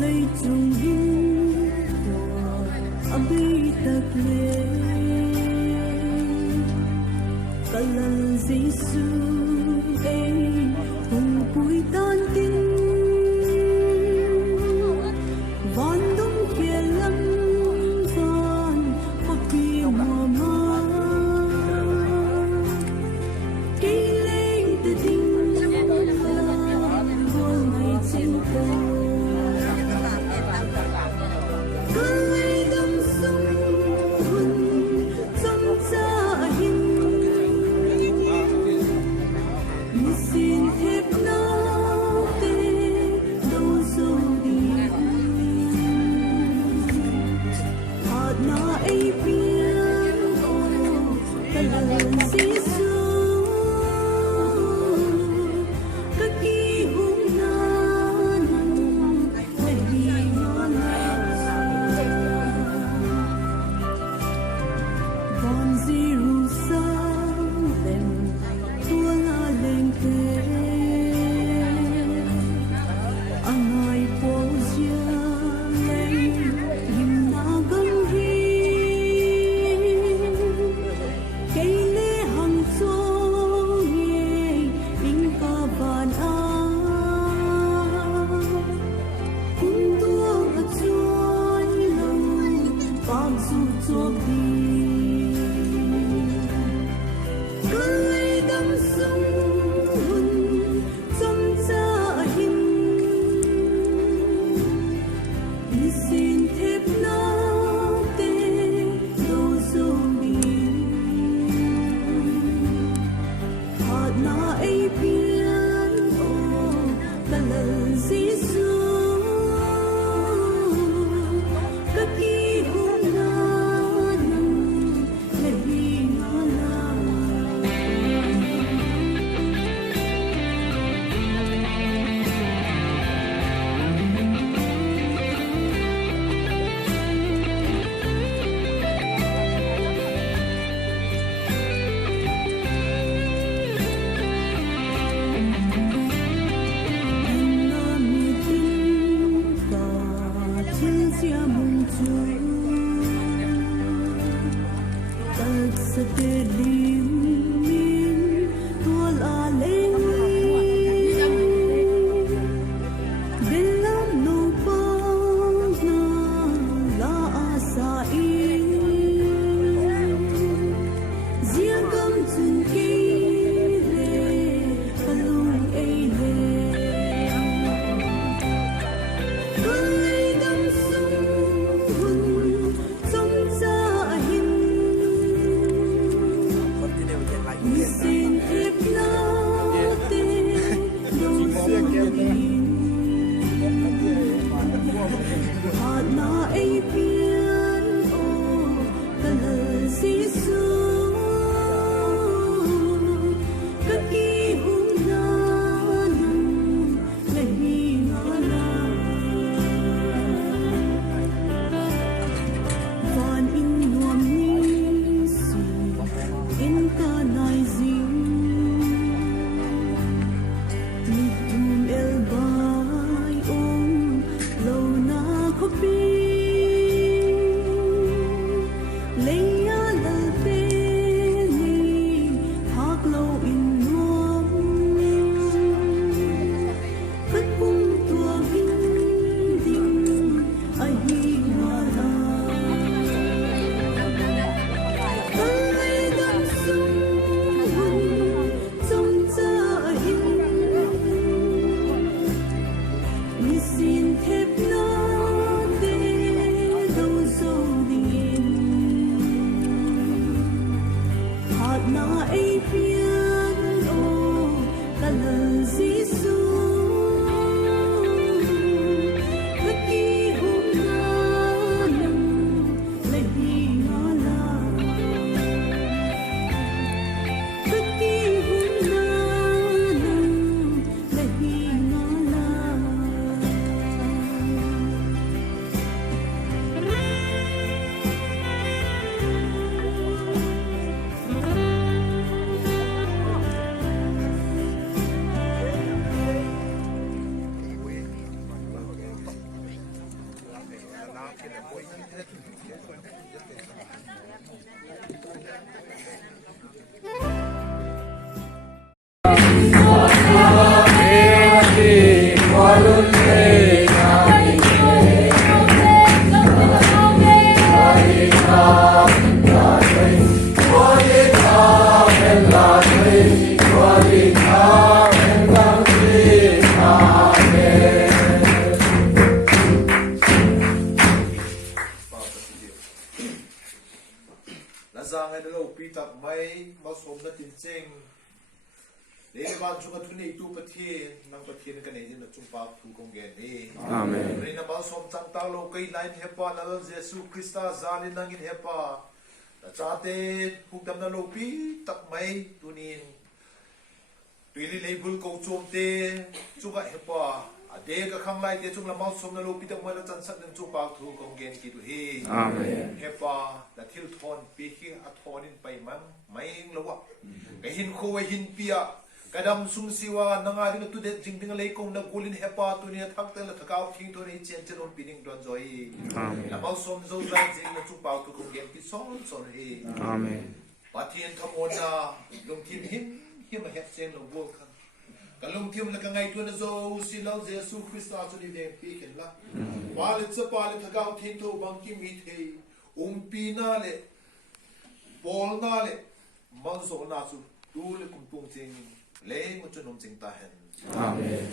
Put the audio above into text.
lấy chung hiu của abi tật lệ cả lần Giêsu ấy hùng bụi tan tin van đông kia lắm van có bi mùa mơ kỳ lên từ tình vô ngày trên cầu cây đâm sung hun trong cha hin งเดี๋ยวบ้านจุงทุนในตู้ประเทศนั่งประเทศกันเองนะจุงปากถูกองเกนนี่ อาเมน เรนมาสมจังตาโลกไลน์เฮปานาลเยซูคริสต์ซาลินังอินเฮปาจ้าเต้ผู้ดำนาโลปีตักไม่ตุนินตุยลีเลบุลกูโจมเตจุกะเฮปาเด็กข้างไล่เตจุงละมาสมนาโลปีตักไม่ละจันสักนึงจุงปากถูกองเกนกิตุเฮ อาเมน เฮปาละทิลทอนปีขี้อัทอนินไปมั้งไม่เองละวะกะหินโคไวหินเปียกระดำซุ่มสิวานังอาดิงตุเด็ดจริงดิงเลยคงนักกุลินเฮปาตัวนี้ทักเตละทักเอาทิ้งตัวนี้เจนเจริญปีนิงดวนจอยละมาสมโซใจจริงละจุงปากถูกองเกนกิซ้อนซ้อนเฮ อาเมน ปาเทียนทำโอนาลงทีมหิมมาเฮฟเซนลงวัวกันกันลงทีมละกันไงตัวนั้นโซสิลาเยซูคริสต์อาจจะเดินปีกันละปาลิตสปาลิตทกาวทิ้งตัวบางกิมีเทปีนาเลบอลนาเลมันโซนาสุดูเลกุมตุงจริงเล่งมันจะนมจริงตาเห็น อาเมน